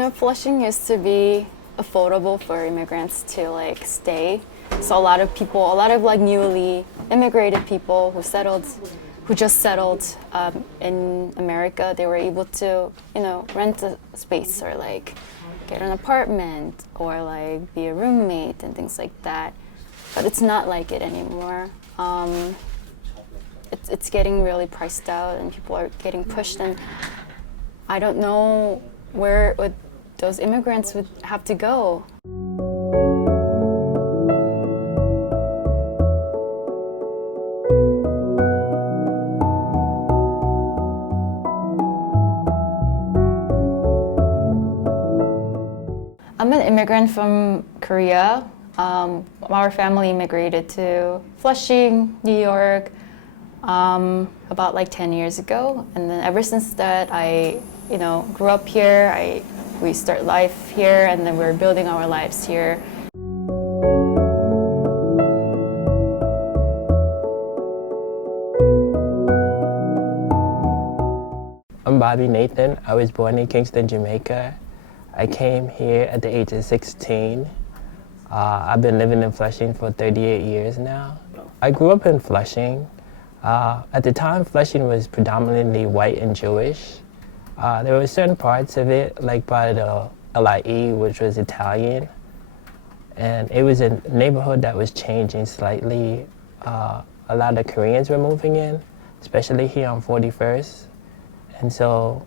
Flushing used to be affordable for immigrants to like stay. So a lot of like newly immigrated people who just settled in America, they were able to, rent a space or like get an apartment or like be a roommate and things like that. But it's not like it anymore. It's getting really priced out and people are getting pushed, and I don't know where those immigrants would have to go. I'm an immigrant from Korea. Our family immigrated to Flushing, New York, about like 10 years ago. And then ever since that, I grew up here. We start life here, and then we're building our lives here. I'm Bobby Nathan. I was born in Kingston, Jamaica. I came here at the age of 16. I've been living in Flushing for 38 years now. I grew up in Flushing. At the time, Flushing was predominantly white and Jewish. There were certain parts of it, like by the LIE, which was Italian. And it was a neighborhood that was changing slightly. A lot of Koreans were moving in, especially here on 41st. And so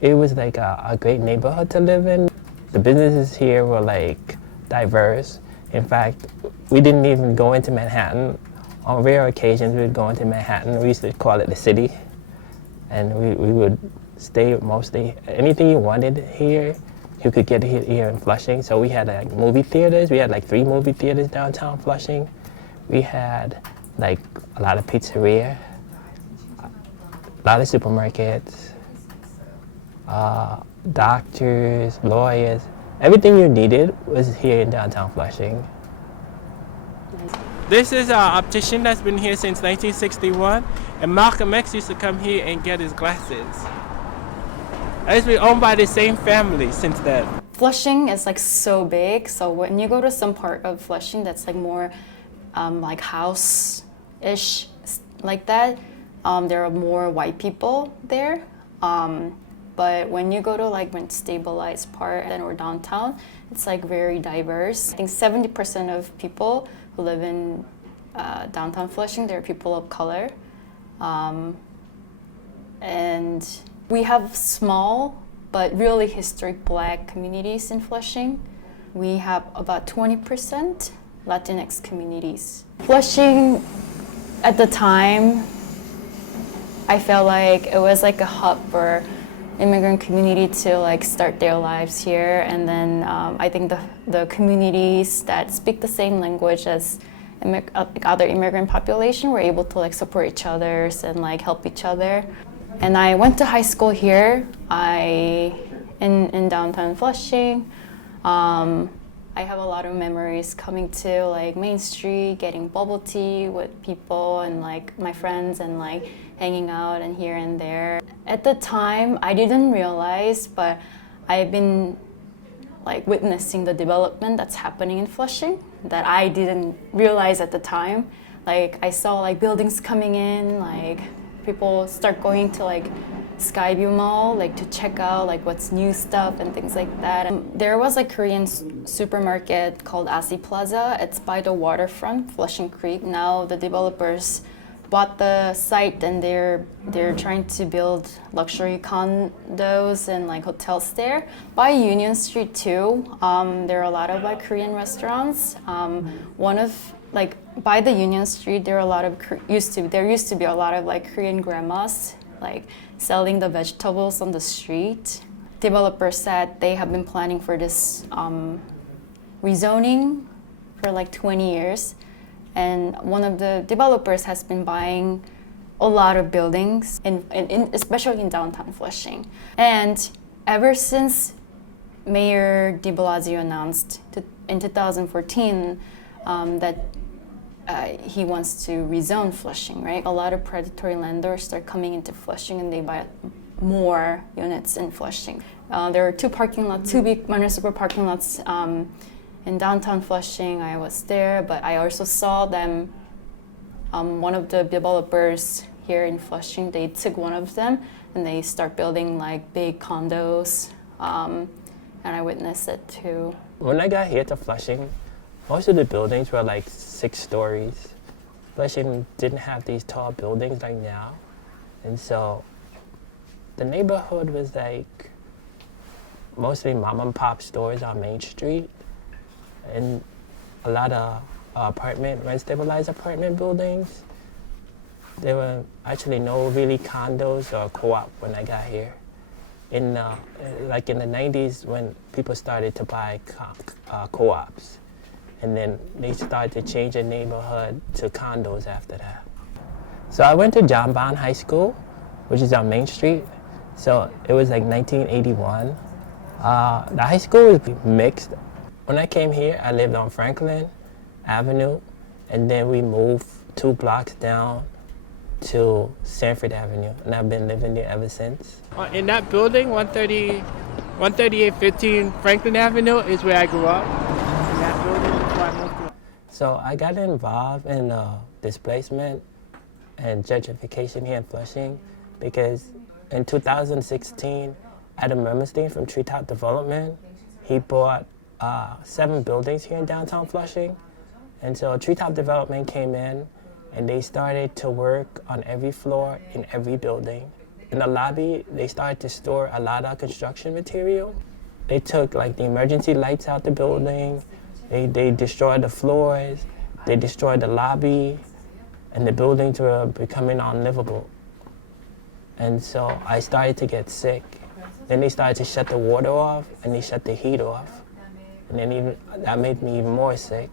it was like a great neighborhood to live in. The businesses here were like diverse. In fact, we didn't even go into Manhattan. On rare occasions, we would go into Manhattan. We used to call it the city. And we would stay mostly, anything you wanted here, you could get it here in Flushing. So we had like movie theaters. We had like 3 movie theaters downtown Flushing. We had like a lot of pizzeria, a lot of supermarkets, doctors, lawyers. Everything you needed was here in downtown Flushing. This is an optician that's been here since 1961, and Malcolm X used to come here and get his glasses. It's been owned by the same family since then. Flushing is like so big, so when you go to some part of Flushing that's like more like house-ish like that, there are more white people there. But when you go to like stabilized part or downtown, it's like very diverse. I think 70% of people who live in downtown Flushing, they're people of color. And we have small but really historic Black communities in Flushing. We have about 20% Latinx communities. Flushing, at the time, I felt like it was like a hub for immigrant community to like start their lives here, and then I think the communities that speak the same language as other immigrant population were able to like support each other and like help each other. And I went to high school here. In downtown Flushing. I have a lot of memories coming to like Main Street, getting bubble tea with people and like my friends and like hanging out and here and there. At the time, I didn't realize, but I've been like witnessing the development that's happening in Flushing that I didn't realize at the time. Like I saw like buildings coming in, like people start going to like Skyview Mall, like to check out like what's new stuff and things like that. And there was a Korean supermarket called Asi Plaza. It's by the waterfront, Flushing Creek. Now the developers bought the site and they're trying to build luxury condos and like hotels there. By Union Street too, there are a lot of like Korean restaurants. By the Union Street, there used to be a lot of like Korean grandmas like selling the vegetables on the street. Developers said they have been planning for this rezoning for like 20 years. And one of the developers has been buying a lot of buildings, especially in downtown Flushing. And ever since Mayor de Blasio announced in 2014 that he wants to rezone Flushing, right? A lot of predatory landlords start coming into Flushing and they buy more units in Flushing. There are two parking lots, two big municipal parking lots in downtown Flushing. I was there, but I also saw them. One of the developers here in Flushing, they took one of them and they start building like big condos, and I witnessed it too. When I got here to Flushing, most of the buildings were like 6 stories. Flushing didn't have these tall buildings like now, and so the neighborhood was like mostly mom and pop stores on Main Street, and a lot of rent-stabilized apartment buildings. There were actually no really condos or co-op when I got here. In the 90s, when people started to buy co-ops, and then they started to change the neighborhood to condos after that. So I went to John Bond High School, which is on Main Street. So it was like 1981. The high school was mixed. When I came here, I lived on Franklin Avenue, and then we moved 2 blocks down to Sanford Avenue, and I've been living there ever since. In that building, 13815 Franklin Avenue is where I grew up. In that building is where I moved to. So I got involved in displacement and gentrification here in Flushing because in 2016, Adam Mermelstein from Treetop Development, he bought 7 buildings here in downtown Flushing. And so Treetop Development came in and they started to work on every floor in every building. In the lobby, they started to store a lot of construction material. They took like the emergency lights out the building, they destroyed the floors, they destroyed the lobby, and the buildings were becoming unlivable. And so I started to get sick. Then they started to shut the water off and they shut the heat off. And then that made me even more sick.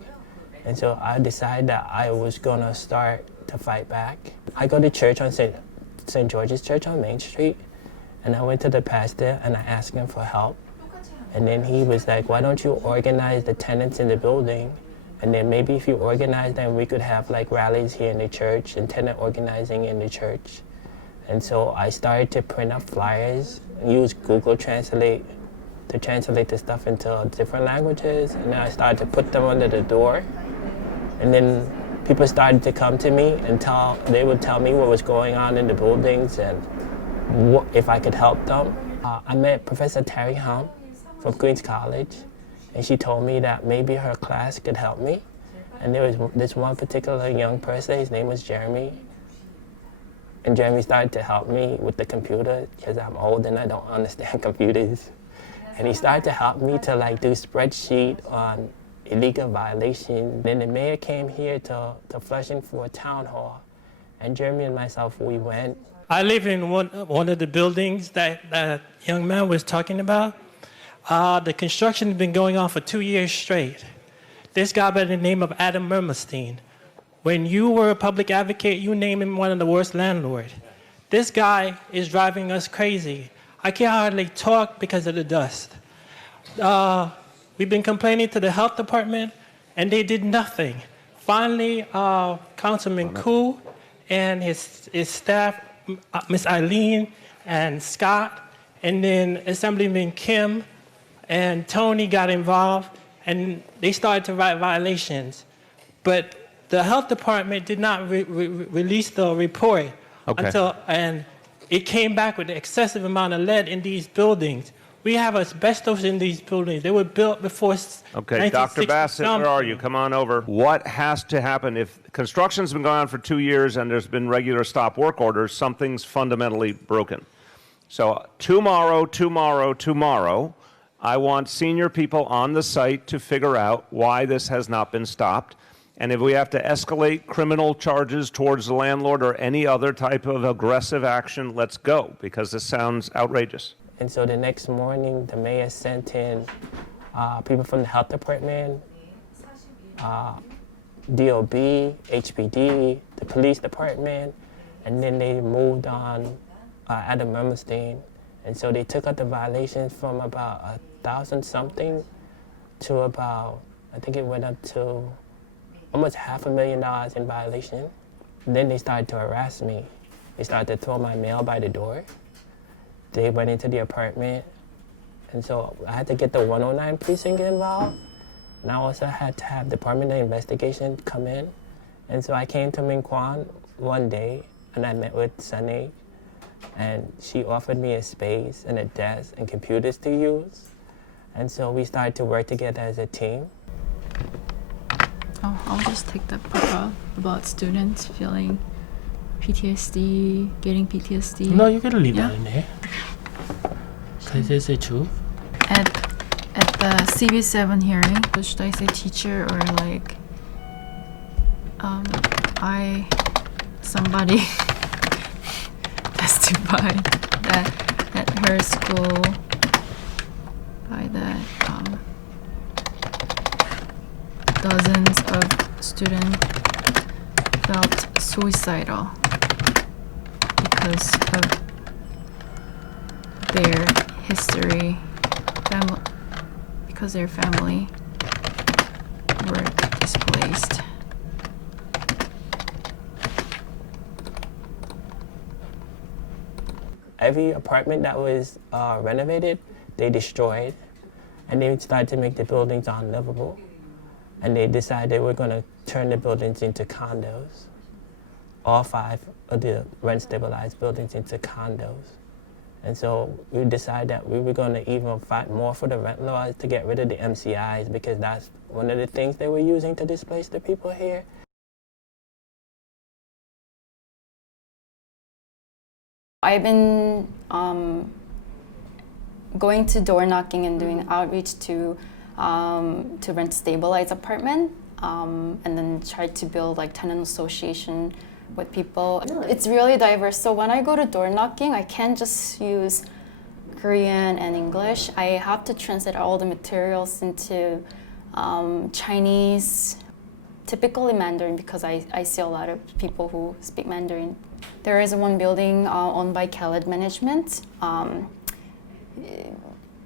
And so I decided that I was gonna start to fight back. I go to church on St. George's Church on Main Street, and I went to the pastor and I asked him for help. And then he was like, why don't you organize the tenants in the building? And then maybe if you organize them, we could have like rallies here in the church and tenant organizing in the church. And so I started to print up flyers, use Google Translate to translate the stuff into different languages. And then I started to put them under the door. And then people started to come to me and they would tell me what was going on in the buildings and if I could help them. I met Professor Terry Hum from Queens College, and she told me that maybe her class could help me. And there was this one particular young person, his name was Jeremy. And Jeremy started to help me with the computer because I'm old and I don't understand computers. And he started to help me to like do spreadsheet on illegal violation. Then the mayor came here to Flushing for a town hall. And Jeremy and myself, we went. I live in one of the buildings that young man was talking about. The construction has been going on for 2 years straight. This guy by the name of Adam Mermelstein. When you were a public advocate, you named him one of the worst landlords. This guy is driving us crazy. I can't hardly talk because of the dust. We've been complaining to the health department, and they did nothing. Finally, Councilman Koo and his staff, Miss Eileen and Scott, and then Assemblyman Kim and Tony got involved, and they started to write violations. But the health department did not release the report and it came back with an excessive amount of lead in these buildings. We have asbestos in these buildings. They were built before. Okay, Dr. Bassett, where are you? Come on over. What has to happen if construction's been going on for 2 years and there's been regular stop work orders? Something's fundamentally broken. So tomorrow, I want senior people on the site to figure out why this has not been stopped. And if we have to escalate criminal charges towards the landlord or any other type of aggressive action, let's go, because this sounds outrageous. And so the next morning, the mayor sent in people from the health department, DOB, HPD, the police department, and then they moved on Adam Mermelstein. And so they took out the violations from about 1,000 something to about, I think it went up to almost $500,000 in violation. And then they started to harass me. They started to throw my mail by the door. They went into the apartment And so I had to get the 109 precinct involved. And I also had to have Department of Investigation come in. And so I came to MinKwon one day and I met with Sunny, and she offered me a space and a desk and computers to use. And so we started to work together as a team. Oh, I'll just take that part out about students feeling PTSD, getting PTSD. No, you can leave Yeah. that in there. Because it's the truth. At the CV7 hearing, so should I say teacher or like somebody testified that at her school by that dozens of students felt suicidal because of their history, because their family were displaced. Every apartment that was renovated, they destroyed, and they started to make the buildings unlivable. And they decided they were going to turn the buildings into condos. All 5 of the rent-stabilized buildings into condos. And so we decided that we were going to even fight more for the rent laws to get rid of the MCIs, because that's one of the things they were using to displace the people here. I've been going to door knocking and doing outreach to rent stabilized apartment, and then try to build like tenant association with people. It's really diverse. So when I go to door knocking, I can't just use Korean and English. I have to translate all the materials into Chinese, typically Mandarin, because I see a lot of people who speak Mandarin. There is one building owned by Khaled Management.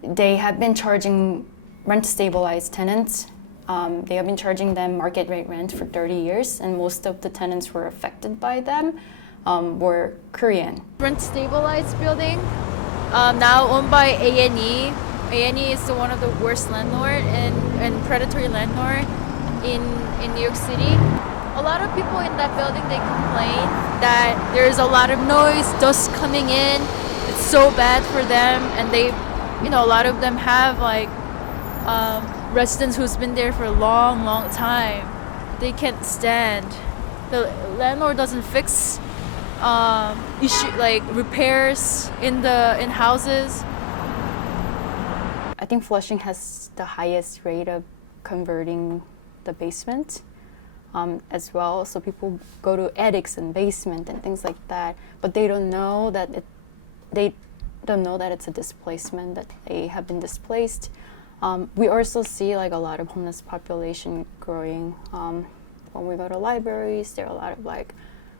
They have been charging rent-stabilized tenants. They have been charging them market rate rent for 30 years, and most of the tenants who were affected by them were Korean. Rent-stabilized building, now owned by A&E. A&E is one of the worst landlord and predatory landlord in New York City. A lot of people in that building, they complain that there's a lot of noise, dust coming in. It's so bad for them, and they, a lot of them have like residents who's been there for a long, long time. They can't stand. The landlord doesn't fix issue like repairs in houses. I think Flushing has the highest rate of converting the basement as well. So people go to attics and basement and things like that, but they don't know that it's a displacement, that they have been displaced. We also see like a lot of homeless population growing. When we go to libraries, there are a lot of like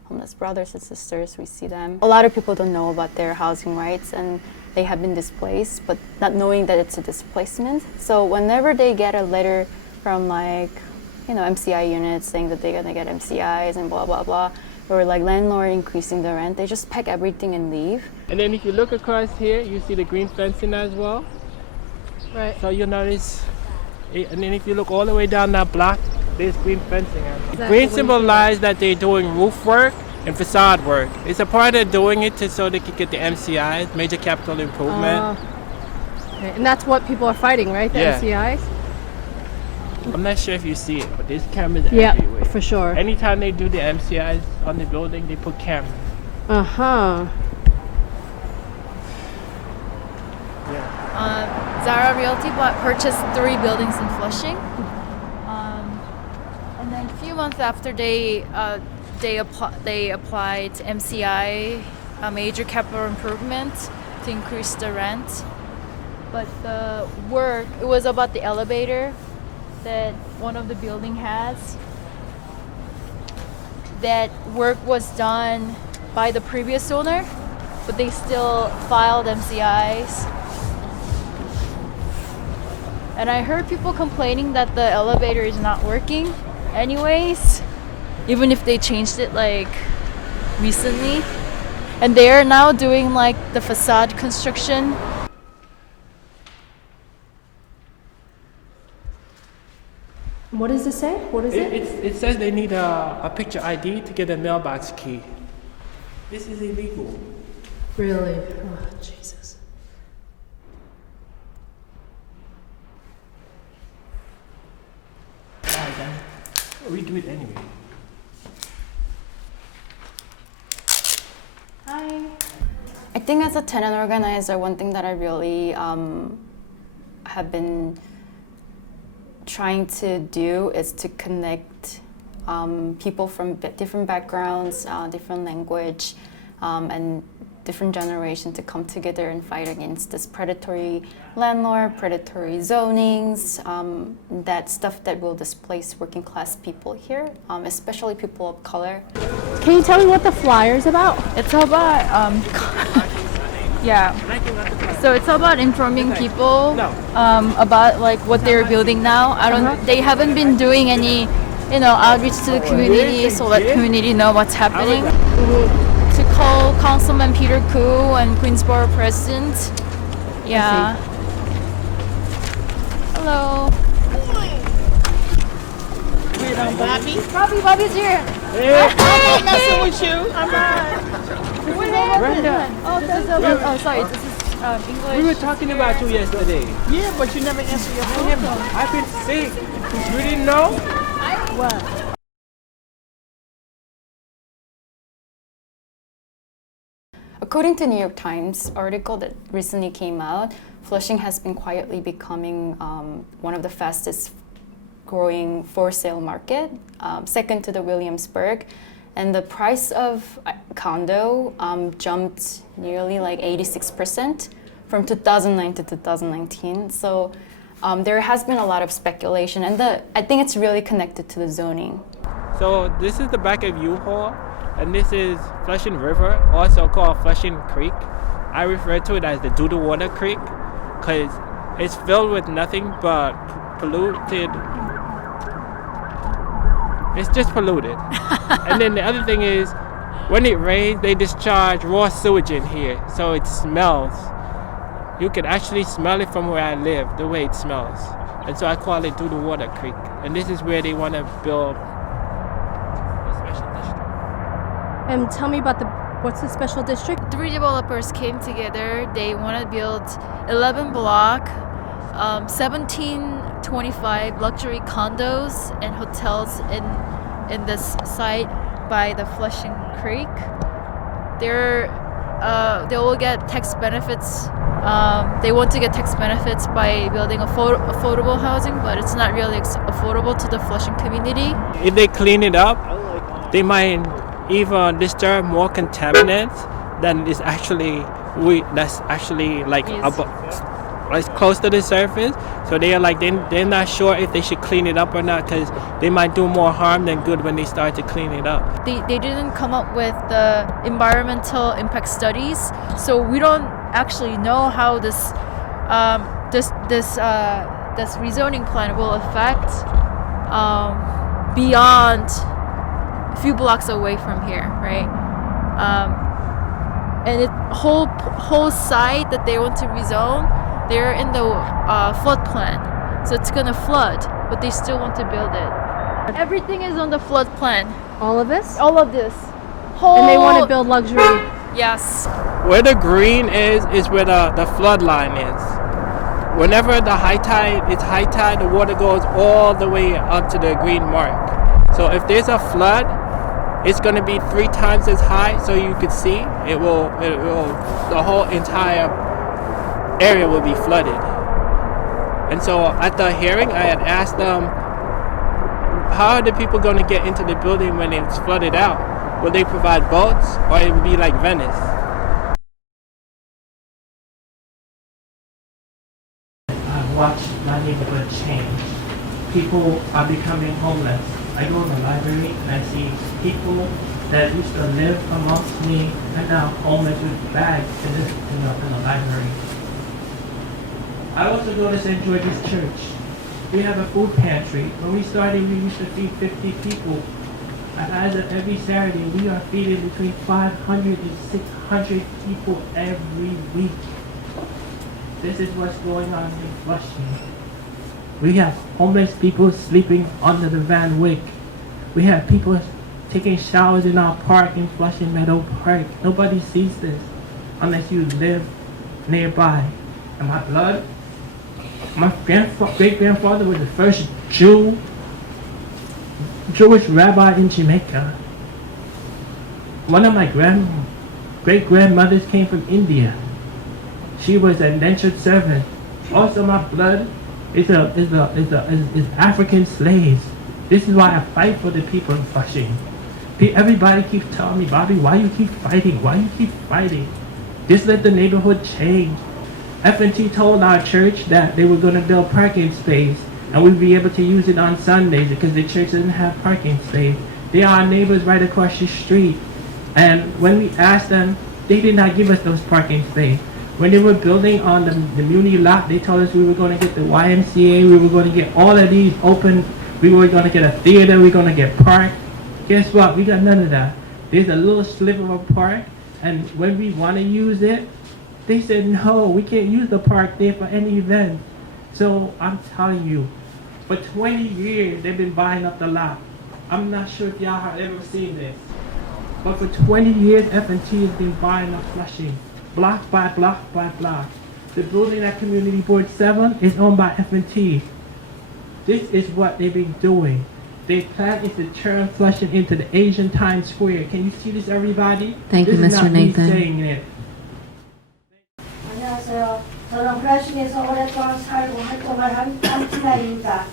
homeless brothers and sisters. We see them. A lot of people don't know about their housing rights, and they have been displaced, but not knowing that it's a displacement. So whenever they get a letter from like, MCI units saying that they're gonna get MCIs and blah, blah, blah, or like landlord increasing the rent, they just pack everything and leave. And then if you look across here, you see the green fencing as well. Right. So you'll notice, and then if you look all the way down that block, there's green fencing. Exactly. Green symbolize that they're doing roof work and facade work. It's a part of doing it so they can get the MCIs, major capital improvement. Okay. And that's what people are fighting, right? The Yeah. MCIs? I'm not sure if you see it, but there's cameras Yeah, everywhere. for sure. Anytime they do the MCIs on the building, they put cameras. Uh-huh. Zara Realty purchased 3 buildings in Flushing, and then a few months after they applied MCI, a major capital improvement, to increase the rent. But the work, it was about the elevator that one of the building has. That work was done by the previous owner, but they still filed MCIs. And I heard people complaining that the elevator is not working anyways, even if they changed it like recently. And they are now doing like the facade construction. What does it say? What is it? It says they need a picture ID to get a mailbox key. This is illegal. Really? Oh, Jesus. Alright, then. We do it anyway. Hi. I think as a tenant organizer, one thing that I really have been trying to do is to connect people from different backgrounds, different language, and different generations to come together and fight against this predatory landlord, predatory zonings, that stuff that will displace working class people here, especially people of color. Can you tell me what the flyer's about? It's about yeah. So it's about informing people about like what they're building now. They haven't been doing any, outreach to the community so let community know what's happening. To call Councilman Peter Koo and Queensborough President. Yeah. Hello. Wait, Bobby? Bobby's here. I'm messing with you. I'm not. What happened? Oh, this is about, sorry, this is English. We were talking about you yesterday. Yeah, but you never answer your phone. I've been sick. You didn't know? What? According to New York Times article that recently came out, Flushing has been quietly becoming one of the fastest growing for sale market, second to the Williamsburg. And the price of condo jumped nearly like 86% from 2009 to 2019. So there has been a lot of speculation, and I think it's really connected to the zoning. So this is the back of U-Haul, and this is Flushing River, also called Flushing Creek. I refer to it as the Doodle Water Creek because it's filled with nothing but polluted. It's just polluted. And then the other thing is, when it rains, they discharge raw sewage in here, so it smells. You can actually smell it from where I live, the way it smells. And so I call it Doodle Water Creek. And this is where they want to build a special district. And tell me about what's the special district? 3 developers came together. They want to build 11 block, 1725 luxury condos and hotels in this site by the Flushing Creek. They will get tax benefits. They want to get tax benefits by building affordable housing, but it's not really affordable to the Flushing community. If they clean it up, they might even disturb more contaminants than is actually that's actually like close to the surface. So they're not sure if they should clean it up or not because they might do more harm than good when they start to clean it up. They didn't come up with the environmental impact studies, so we don't actually know how this rezoning plan will affect beyond a few blocks away from here, right? And the whole site that they want to rezone, they're in the flood plan, so it's gonna flood, but they still want to build it. Everything is on the flood plan. All of this? All of this. And they want to build luxury. Yes. Where the green is where the flood line is. Whenever the high tide, the water goes all the way up to the green mark. So if there's a flood, it's going to be 3 times as high, so you could see the whole entire area will be flooded. And so at the hearing, I had asked them, how are the people going to get into the building when it's flooded out? Will they provide boats, or it will be like Venice? I've watched my neighborhood change. People are becoming homeless. I go to the library and I see people that used to live amongst me and now homeless with bags in the library. I also go to St. George's Church. We have a food pantry. When we started, we used to feed 50 people. And as of every Saturday, we are feeding between 500 and 600 people every week. This is what's going on in Flushing. We have homeless people sleeping under the Van Wyck. We have people taking showers in our park in Flushing Meadows Park. Nobody sees this unless you live nearby. And my blood, my great-grandfather was the first Jewish rabbi in Jamaica. One of my great-grandmothers came from India. She was an indentured servant. Also, my blood is African slaves. This is why I fight for the people in Flushing. Everybody keeps telling me, Bobby, why you keep fighting? Why you keep fighting? Just let the neighborhood change. F&T told our church that they were going to build parking space and we'd be able to use it on Sundays because the church doesn't have parking space. They are our neighbors right across the street. And when we asked them, they did not give us those parking space. When they were building on the Muni lot, they told us we were going to get the YMCA, we were going to get all of these open, we were going to get a theater, we were going to get park. Guess what? We got none of that. There's a little sliver of a park, and when we want to use it, they said, no, we can't use the park there for any event. So I'm telling you, for 20 years, they've been buying up the lot. I'm not sure if y'all have ever seen this, but for 20 years, F&T has been buying up Flushing, block by block by block. The building at Community Board 7 is owned by F&T. This is what they've been doing. Their plan is to turn Flushing into the Asian Times Square. Can you see this, everybody? Thank you, this Mr. is not me Nathan. saying it. 안녕하세요. 저는 플러싱에서 오랫동안 살고 활동을 한 안티나입니다.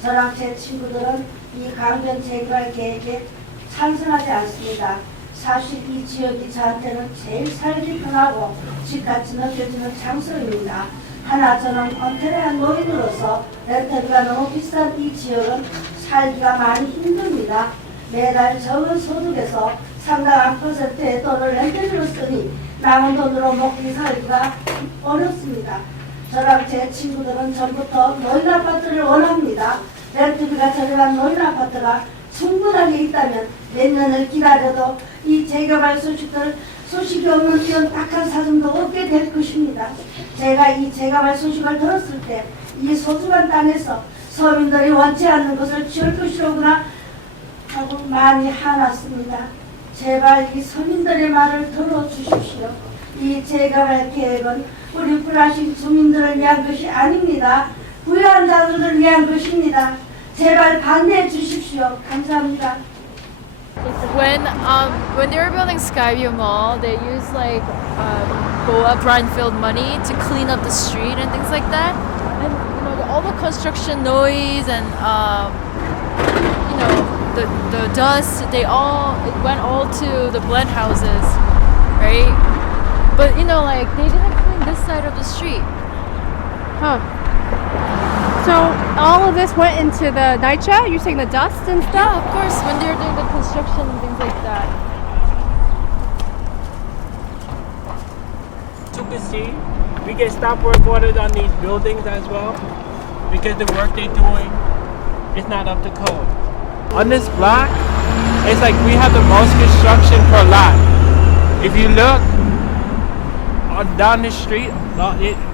저랑 제 친구들은 이 강변 재개발 계획에 찬성하지 않습니다. 사실 이 지역이 저한테는 제일 살기 편하고 집같이 느껴지는 장소입니다. 하나 저는 은퇴한 노인으로서 렌터비가 너무 비싼 이 지역은 살기가 많이 힘듭니다. 매달 적은 소득에서 상당한 퍼센트의 돈을 렌터비로 쓰니 남은 돈으로 먹기 살기가 어렵습니다. 저랑 제 친구들은 전부터 노인 아파트를 원합니다. 렌트비가 저렴한 노인 아파트가 충분하게 있다면 몇 년을 기다려도 이 재개발 소식이 없는 이런 딱한 사정도 없게 될 것입니다. 제가 이 재개발 소식을 들었을 때 이 소중한 땅에서 서민들이 원치 않는 것을 지을 것이로구나 하고 많이 화났습니다. 제발 이 서민들의 말을 들어주십시오. 이 재개발 계획은 우리 플러싱 주민들을 위한 것이 아닙니다. 부유한 자들을 위한 것입니다. 제발 반대해 주십시오. 감사합니다. When they were building Skyview Mall, they used like BOA Brownfield money to clean up the street and things like that. And all the construction noise and the dust, it went all to the blend houses, right? But they didn't clean this side of the street. Huh. So all of this went into the NYCHA? You're saying the dust and stuff? Yeah, of course, when they're doing the construction and things like that. To see, we get stop work orders on these buildings as well because the work they're doing is not up to code. On this block, it's like we have the most construction per lot. If you look down the street,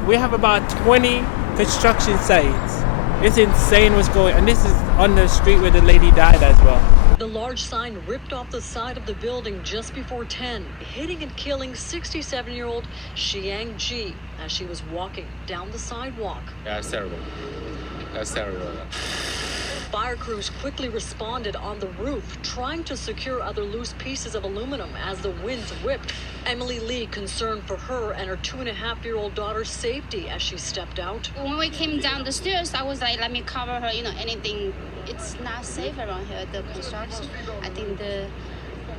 we have about 20 construction sites. It's insane what's going on. And this is on the street where the lady died as well. The large sign ripped off the side of the building just before 10, hitting and killing 67-year-old Xiang Ji as she was walking down the sidewalk. Yeah, that's terrible. That's terrible. Fire crews quickly responded on the roof, trying to secure other loose pieces of aluminum as the winds whipped. Emily Lee concerned for her and her 2.5-year-old daughter's safety as she stepped out. When we came down the stairs, I was like, let me cover her, anything. It's not safe around here, the construction. I think the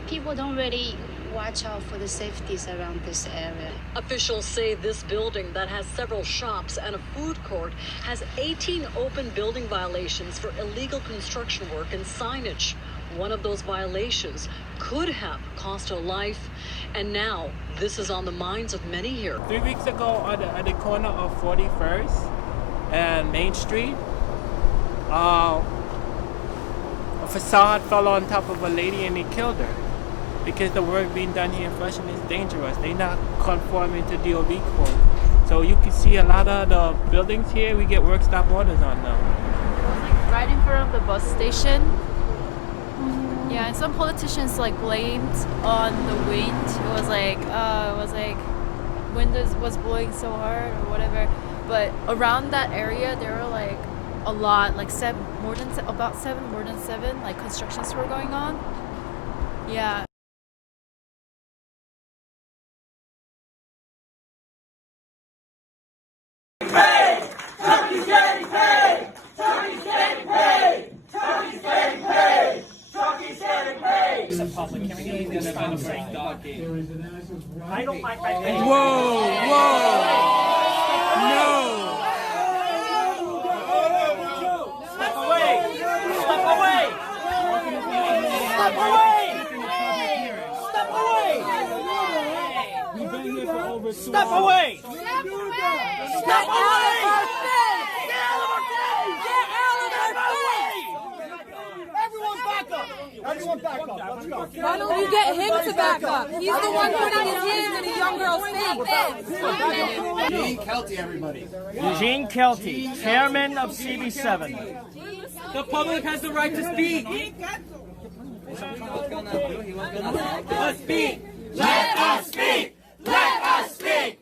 people don't really watch out for the safeties around this area. Officials say this building that has several shops and a food court has 18 open building violations for illegal construction work and signage. One of those violations could have cost a life, and now this is on the minds of many here. 3 weeks ago at the corner of 41st and Main Street, a facade fell on top of a lady and it killed her. Because the work being done here in Flushing is dangerous. They're not conforming to DOB code. So you can see a lot of the buildings here, we get work stop orders on them. It was like right in front of the bus station. Yeah, and some politicians like blamed on the wind. It was like wind was blowing so hard or whatever. But around that area, there were like a lot, like more than seven, like constructions were going on. Yeah. Paid! Turkey's getting paid! Turkey's getting paid! Turkey's getting paid! Turkey's getting paid! It's a public hearing. It's kind of like dog game. I don't like my name. Whoa! No! Step away! Step away! Step away! Step away! We've been here for over 2 Step hours. away! Step away! Get out of our face! Get out of our face! Everyone back up! Everyone back up. Let's go. Why don't you get him to back up? He's the one putting his hands in a young girl's face. Eugene Kelty, everybody. Eugene Kelty, chairman of CB7. The public has the right to speak. Let's speak! Let us speak! Let us speak!